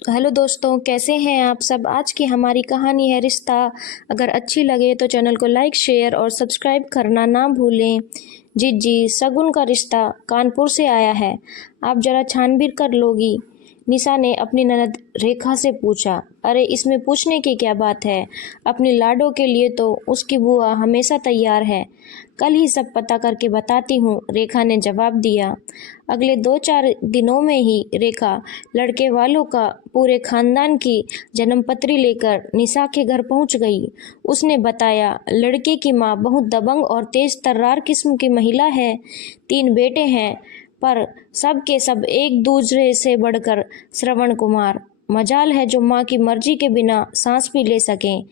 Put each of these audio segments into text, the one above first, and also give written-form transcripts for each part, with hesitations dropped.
Hello दोस्तों, कैसे हैं आप सब। आज की हमारी कहानी है रिश्ता। अगर अच्छी लगे तो चैनल को लाइक शेयर और सब्सक्राइब करना ना भूलें। जी शगुन का रिश्ता कानपुर से आया है, आप जरा छानबीन कर लोगी। निशा ने अपनी ननद रेखा से पूछा। अरे इसमें पूछने की क्या बात है, अपनी लाडो के लिए तो उसकी बुआ हमेशा तैयार है। कल ही सब पता करके बताती हूँ, रेखा ने जवाब दिया। अगले 2-4 दिनों में ही रेखा लड़के वालों का पूरे खानदान की जन्मपत्री लेकर निशा के घर पहुंच गई। उसने बताया, लड़के की माँ बहुत दबंग और तेज तर्रार किस्म की महिला है। 3 बेटे हैं, पर सब के सब एक दूसरे से बढ़कर श्रवण कुमार। मजाल है जो माँ की मर्जी के बिना सांस भी ले सकें।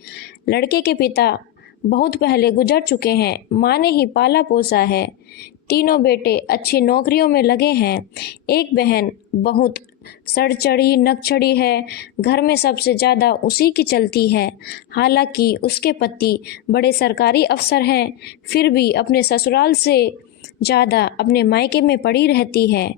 लड़के के पिता बहुत पहले गुजर चुके हैं, माँ ने ही पाला पोसा है। तीनों बेटे अच्छी नौकरियों में लगे हैं। एक बहन बहुत सड़चड़ी नकचड़ी है, घर में सबसे ज़्यादा उसी की चलती है। हालांकि उसके पति बड़े सरकारी अफसर हैं, फिर भी अपने ससुराल से ज़्यादा अपने मायके में पड़ी रहती है।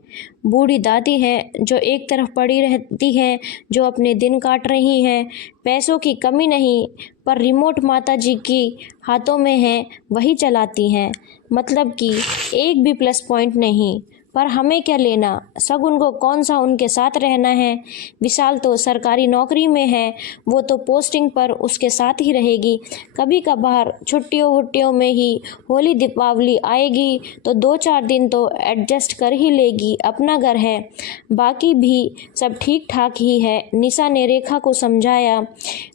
बूढ़ी दादी है जो एक तरफ पड़ी रहती है, जो अपने दिन काट रही हैं। पैसों की कमी नहीं, पर रिमोट माता जी की हाथों में है, वही चलाती हैं। मतलब कि एक भी प्लस पॉइंट नहीं। पर हमें क्या लेना, शगुन को कौन सा उनके साथ रहना है। विशाल तो सरकारी नौकरी में है, वो तो पोस्टिंग पर उसके साथ ही रहेगी। कभी कभार छुट्टियों वुट्टियों में ही होली दीपावली आएगी तो 2-4 दिन तो एडजस्ट कर ही लेगी, अपना घर है। बाकी भी सब ठीक ठाक ही है, निशा ने रेखा को समझाया।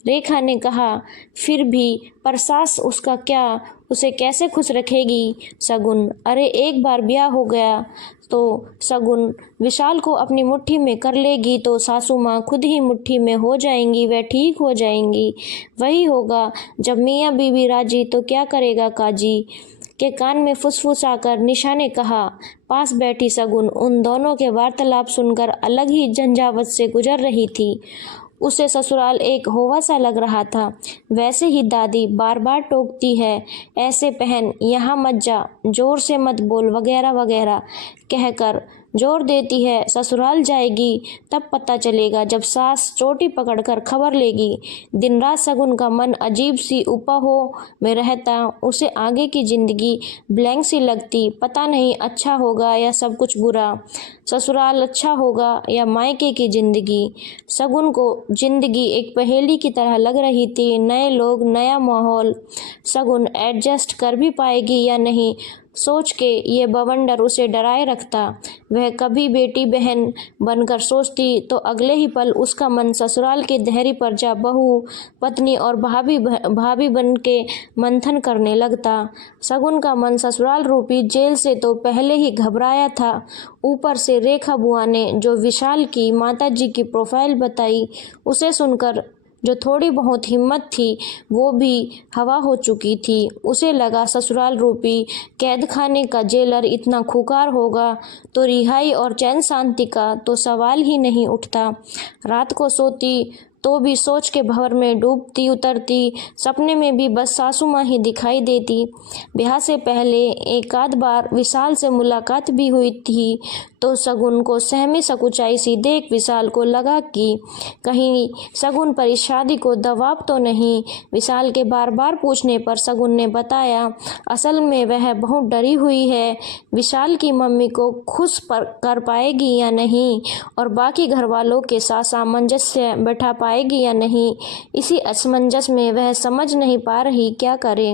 रेखा ने कहा, फिर भी पर सास उसका क्या, उसे कैसे खुश रखेगी शगुन। अरे एक बार ब्याह हो गया तो शगुन विशाल को अपनी मुट्ठी में कर लेगी तो सासू माँ खुद ही मुट्ठी में हो जाएंगी, वह ठीक हो जाएंगी। वही होगा जब मियाँ बीवी राजी तो क्या करेगा काजी, के कान में फुसफुसाकर निशा ने कहा। पास बैठी शगुन उन दोनों के वार्तालाप सुनकर अलग ही झंझावत से गुजर रही थी। उसे ससुराल एक होवा सा लग रहा था। वैसे ही दादी बार बार टोकती है, ऐसे पहन, यहाँ मत जा, जोर से मत बोल, वगैरह वगैरह कहकर जोर देती है। ससुराल जाएगी तब पता चलेगा, जब सास चोटी पकड़कर खबर लेगी। दिन रात शगुन का मन अजीब सी उपाहो में रहता। उसे आगे की जिंदगी ब्लैंक सी लगती। पता नहीं अच्छा होगा या सब कुछ बुरा, ससुराल अच्छा होगा या मायके की जिंदगी। शगुन को जिंदगी एक पहेली की तरह लग रही थी। नए लोग, नया माहौल, शगुन एडजस्ट कर भी पाएगी या नहीं, सोच के ये बवंडर उसे डराए रखता। वह कभी बेटी बहन बनकर सोचती तो अगले ही पल उसका मन ससुराल के देहरी पर जा बहू, पत्नी और भाभी बन के मंथन करने लगता। शगुन का मन ससुराल रूपी जेल से तो पहले ही घबराया था, ऊपर से रेखा बुआ ने जो विशाल की माताजी की प्रोफाइल बताई, उसे सुनकर जो थोड़ी बहुत हिम्मत थी वो भी हवा हो चुकी थी। उसे लगा ससुराल रूपी कैद खाने का जेलर इतना खूंखार होगा तो रिहाई और चैन शांति का तो सवाल ही नहीं उठता। रात को सोती तो भी सोच के भंवर में डूबती उतरती। सपने में भी बस सासू माँ ही दिखाई देती। ब्याह से पहले एक आध बार विशाल से मुलाकात भी हुई थी तो शगुन को सहमी सकुचाई सी देख विशाल को लगा कि कहीं शगुन पर इस शादी को दबाव तो नहीं। विशाल के बार बार पूछने पर शगुन ने बताया, असल में वह बहुत डरी हुई है, विशाल की मम्मी को खुश कर पाएगी या नहीं और बाकी घर वालों के साथ सामंजस्य बैठा पाएगी या नहीं। इसी असमंजस में वह समझ नहीं पा रही क्या करे।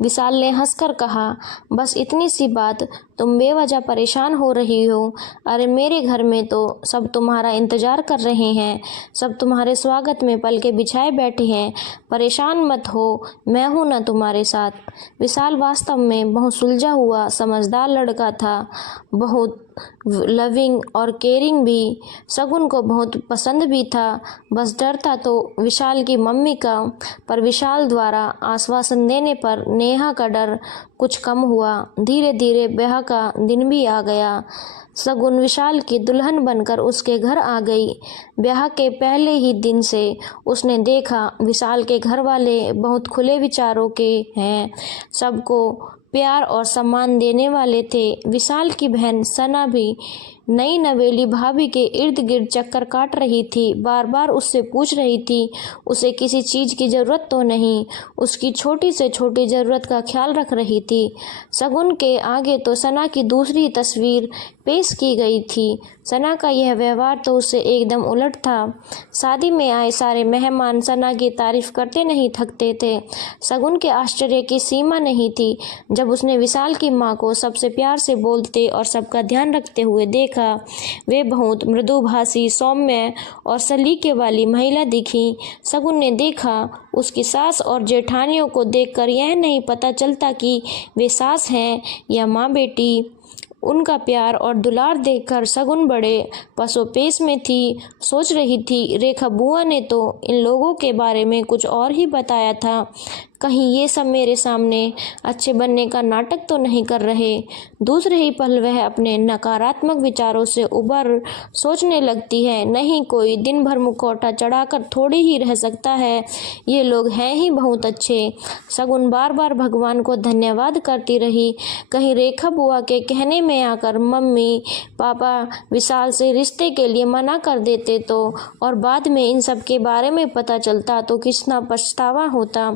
विशाल ने हंसकर कहा, बस इतनी सी बात, तुम बेवजह परेशान हो रही हो। अरे मेरे घर में तो सब तुम्हारा इंतजार कर रहे हैं, सब तुम्हारे स्वागत में पलके बिछाए बैठे हैं, परेशान मत हो, मैं हूं ना तुम्हारे साथ। विशाल वास्तव में बहुत सुलझा हुआ समझदार लड़का था, बहुत लविंग और केयरिंग भी। शगुन को बहुत पसंद भी था, बस डर था तो विशाल की मम्मी का। पर विशाल द्वारा आश्वासन देने पर नेहा का डर कुछ कम हुआ। धीरे धीरे ब्याह का दिन भी आ गया। शगुन विशाल की दुल्हन बनकर उसके घर आ गई। ब्याह के पहले ही दिन से उसने देखा विशाल के घर वाले बहुत खुले विचारों के हैं, सबको प्यार और सम्मान देने वाले थे। विशाल की बहन सना भी नई नवेली भाभी के इर्द गिर्द चक्कर काट रही थी, बार बार उससे पूछ रही थी उसे किसी चीज़ की ज़रूरत तो नहीं, उसकी छोटी से छोटी ज़रूरत का ख्याल रख रही थी। शगुन के आगे तो सना की दूसरी तस्वीर पेश की गई थी। सना का यह व्यवहार तो उससे एकदम उलट था। शादी में आए सारे मेहमान सना की तारीफ करते नहीं थकते थे। शगुन के आश्चर्य की सीमा नहीं थी जब उसने विशाल की माँ को सबसे प्यार से बोलते और सबका ध्यान रखते हुए देखा। वे बहुत मृदुभाषी, सौम्य और सलीके वाली महिला दिखी। शगुन ने देखा उसकी सास और जेठानियों को देखकर यह नहीं पता चलता कि वे सास हैं या माँ बेटी। उनका प्यार और दुलार देखकर शगुन बड़े पसोपेश में थी। सोच रही थी रेखा बुआ ने तो इन लोगों के बारे में कुछ और ही बताया था, कहीं ये सब मेरे सामने अच्छे बनने का नाटक तो नहीं कर रहे। दूसरे ही पल वह अपने नकारात्मक विचारों से उबर सोचने लगती है, नहीं कोई दिन भर मुखौटा चढ़ाकर थोड़ी ही रह सकता है, ये लोग हैं ही बहुत अच्छे। शगुन बार बार भगवान को धन्यवाद करती रही, कहीं रेखा बुआ के कहने में आकर मम्मी पापा विशाल से रिश्ते के लिए मना कर देते तो, और बाद में इन सब के बारे में पता चलता तो कितना पछतावा होता।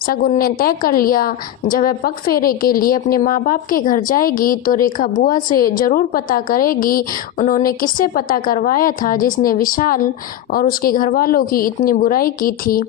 शगुन ने तय कर लिया जब वह पग फेरे के लिए अपने माँ बाप के घर जाएगी तो रेखा बुआ से जरूर पता करेगी उन्होंने किससे पता करवाया था जिसने विशाल और उसके घर वालों की इतनी बुराई की थी।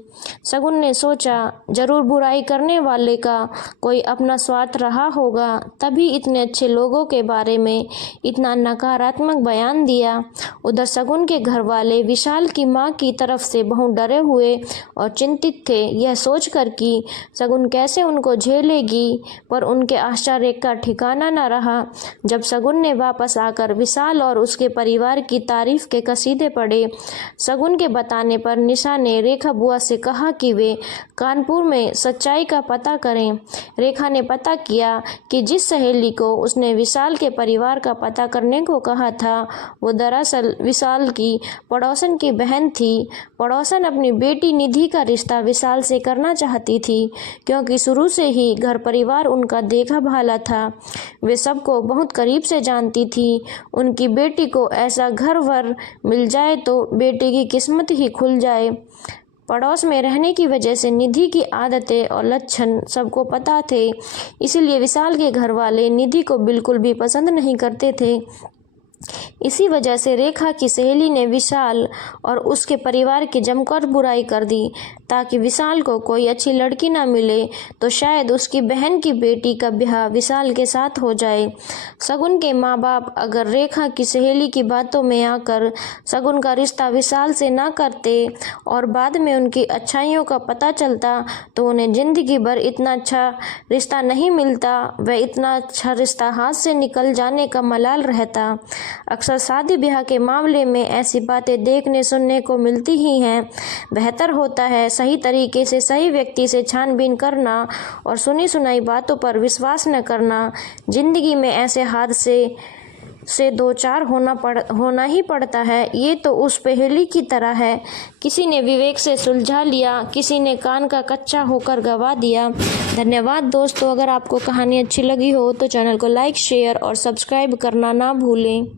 शगुन ने सोचा जरूर बुराई करने वाले का कोई अपना स्वार्थ रहा होगा, तभी इतने अच्छे लोगों के बारे में इतना नकारात्मक बयान दिया। उधर शगुन के घर वाले विशाल की माँ की तरफ से बहुत डरे हुए और चिंतित थे, यह सोचकर कि शगुन कैसे उनको झेलेगी, पर उनके आश्चर्य का ठिकाना न रहा जब शगुन ने वापस आकर विशाल और उसके परिवार की तारीफ के कसीदे पढ़े। शगुन के बताने पर निशा ने रेखा बुआ से कहा कि वे कानपुर में सच्चाई का पता करें। रेखा ने पता किया कि जिस सहेली को उसने विशाल के परिवार का पता करने को कहा था वो दरअसल विशाल की पड़ोसन की बहन थी। पड़ोसन अपनी बेटी निधि का रिश्ता विशाल से करना चाहती थी क्योंकि शुरू से ही घर परिवार उनका देखा भाला था, वे सबको बहुत करीब से जानती थी। उनकी बेटी को ऐसा घर वर मिल जाए तो बेटी की किस्मत ही खुल जाए। पड़ोस में रहने की वजह से निधि की आदतें और लक्षण सबको पता थे, इसलिए विशाल के घर वाले निधि को बिल्कुल भी पसंद नहीं करते थे। इसी वजह से रेखा की सहेली ने विशाल और उसके परिवार की जमकर बुराई कर दी ताकि विशाल को कोई अच्छी लड़की ना मिले तो शायद उसकी बहन की बेटी का ब्याह विशाल के साथ हो जाए। शगुन के माँ बाप अगर रेखा की सहेली की बातों में आकर शगुन का रिश्ता विशाल से ना करते और बाद में उनकी अच्छाइयों का पता चलता तो उन्हें जिंदगी भर इतना अच्छा रिश्ता नहीं मिलता, वह इतना अच्छा रिश्ता हाथ से निकल जाने का मलाल रहता। अक्सर शादी ब्याह के मामले में ऐसी बातें देखने सुनने को मिलती ही हैं। बेहतर होता है सही तरीके से सही व्यक्ति से छानबीन करना और सुनी सुनाई बातों पर विश्वास न करना। जिंदगी में ऐसे हादसे से दो चार होना ही पड़ता है। ये तो उस पहेली की तरह है, किसी ने विवेक से सुलझा लिया, किसी ने कान का कच्चा होकर गवा दिया। धन्यवाद दोस्तों, अगर आपको कहानी अच्छी लगी हो तो चैनल को लाइक शेयर और सब्सक्राइब करना ना भूलें।